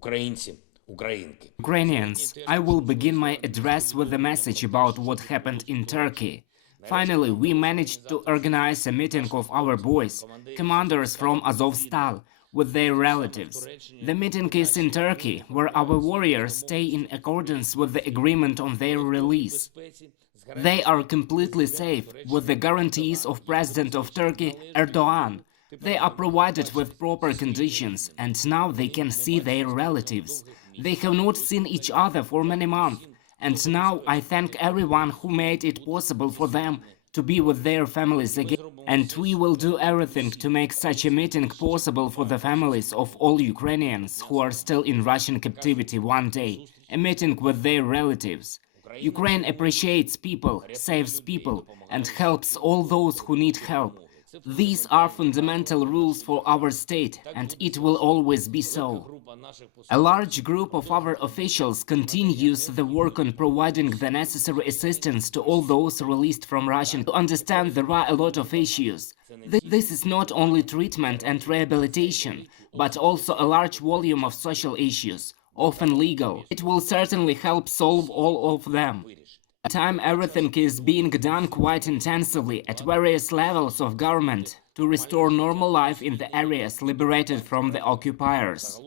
Українці, українки. Ukrainians, I will begin my address with a message about what happened in Turkey. Finally, we managed to organize a meeting of our boys, commanders from Azovstal, with their relatives. The meeting is in Turkey, where our warriors stay in accordance with the agreement on their release. They are completely safe, with the guarantees of President of Turkey Erdogan. They are provided with proper conditions, and now they can see their relatives. They have not seen each other for many months, and now I thank everyone who made it possible for them to be with their families again. And we will do everything to make such a meeting possible for the families of all Ukrainians who are still in Russian captivity one day, a meeting with their relatives. Ukraine appreciates people, saves people, and helps all those who need help. These are fundamental rules for our state, and it will always be so. A large group of our officials continues the work on providing the necessary assistance to all those released from Russia. To understand, there are a lot of issues. This is not only treatment and rehabilitation, but also a large volume of social issues, often legal. It will certainly help solve all of them. At the time, everything is being done quite intensively at various levels of government to restore normal life in the areas liberated from the occupiers.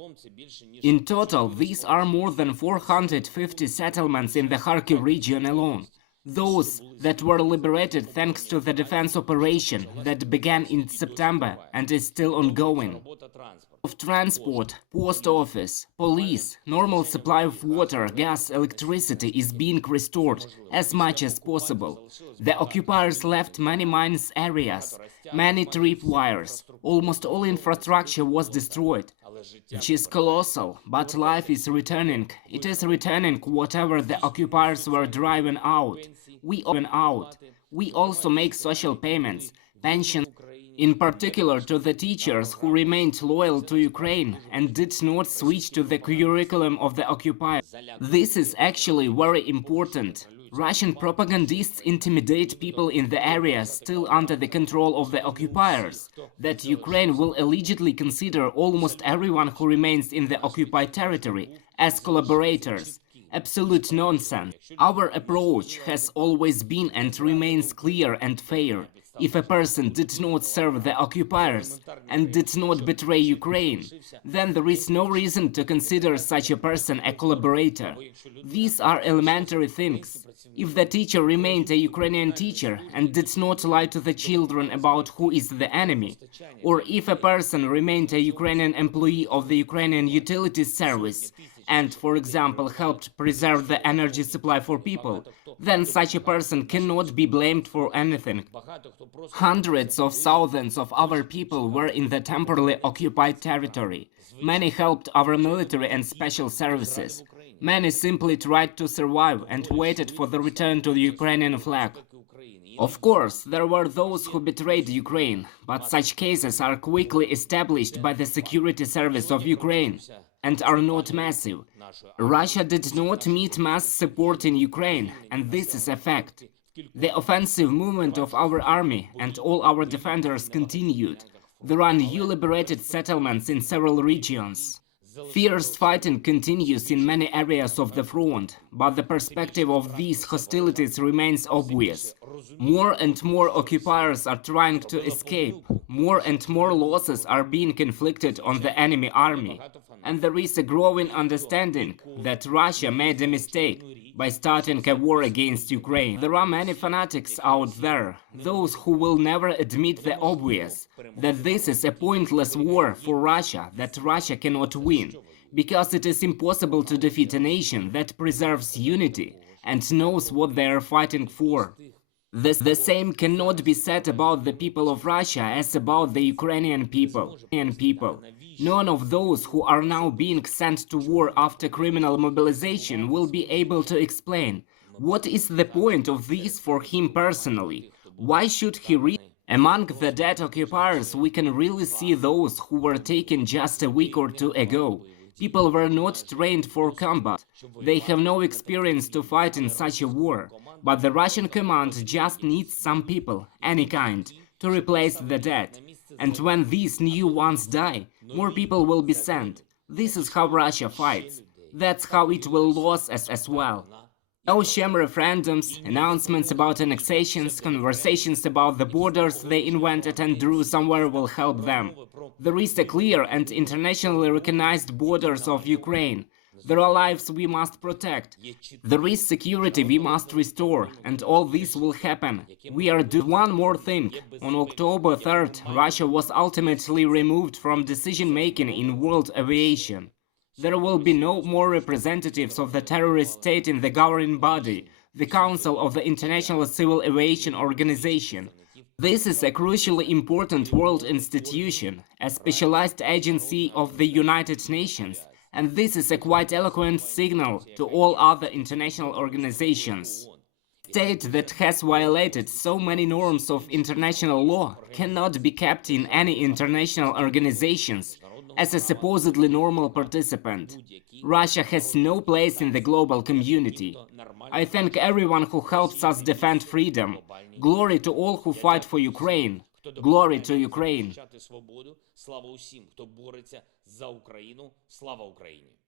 In total, these are more than 450 settlements in the Kharkiv region alone. Those that were liberated thanks to the defense operation that began in September and is still ongoing. Of transport, post office, police, normal supply of water, gas, electricity is being restored as much as possible. The occupiers left many mines areas, many tripwires, almost all infrastructure was destroyed, which is colossal, but life is returning. It is returning whatever the occupiers were driving out. We also make social payments, pensions, in particular to the teachers who remained loyal to Ukraine and did not switch to the curriculum of the occupiers. This is actually very important. Russian propagandists intimidate people in the areas still under the control of the occupiers, that Ukraine will allegedly consider almost everyone who remains in the occupied territory as collaborators. Absolute nonsense. Our approach has always been and remains clear and fair. If a person did not serve the occupiers and did not betray Ukraine, then there is no reason to consider such a person a collaborator. These are elementary things. If the teacher remained a Ukrainian teacher and did not lie to the children about who is the enemy, or if a person remained a Ukrainian employee of the Ukrainian Utilities Service and, for example, helped preserve the energy supply for people, then such a person cannot be blamed for anything. Hundreds of thousands of our people were in the temporarily occupied territory. Many helped our military and special services. Many simply tried to survive and waited for the return to the Ukrainian flag. Of course, there were those who betrayed Ukraine, but such cases are quickly established by the security service of Ukraine and are not massive. Russia did not meet mass support in Ukraine, and this is a fact. The offensive movement of our army and all our defenders continued. There are new liberated settlements in several regions. Fierce fighting continues in many areas of the front, but the perspective of these hostilities remains obvious. More and more occupiers are trying to escape. More and more losses are being inflicted on the enemy army. And there is a growing understanding that Russia made a mistake by starting a war against Ukraine. There are many fanatics out there, those who will never admit the obvious, that this is a pointless war for Russia, that Russia cannot win, because it is impossible to defeat a nation that preserves unity and knows what they are fighting for. The same cannot be said about the people of Russia as about the Ukrainian people. None of those who are now being sent to war after criminal mobilization will be able to explain what is the point of this for him personally. Why should he read? Among the dead occupiers, we can really see those who were taken just a week or two ago. People were not trained for combat. They have no experience to fight in such a war. But the Russian command just needs some people, any kind, to replace the dead. And when these new ones die, more people will be sent. This is how Russia fights. That's how it will lose us as well. Ocean referendums, announcements about annexations, conversations about the borders they invented and drew somewhere will help them. There is a clear and internationally recognized borders of Ukraine. There are lives we must protect. There is security we must restore, and all this will happen. We are doing one more thing. On October 3rd, Russia was ultimately removed from decision-making in world aviation. There will be no more representatives of the terrorist state in the governing body, the Council of the International Civil Aviation Organization. This is a crucially important world institution, a specialized agency of the United Nations, and this is a quite eloquent signal to all other international organizations. A state that has violated so many norms of international law cannot be kept in any international organizations as a supposedly normal participant. Russia has no place in the global community. I thank everyone who helps us defend freedom. Glory to all who fight for Ukraine. Glory to Ukraine. Слава усім, хто бореться за Україну. Слава Україні.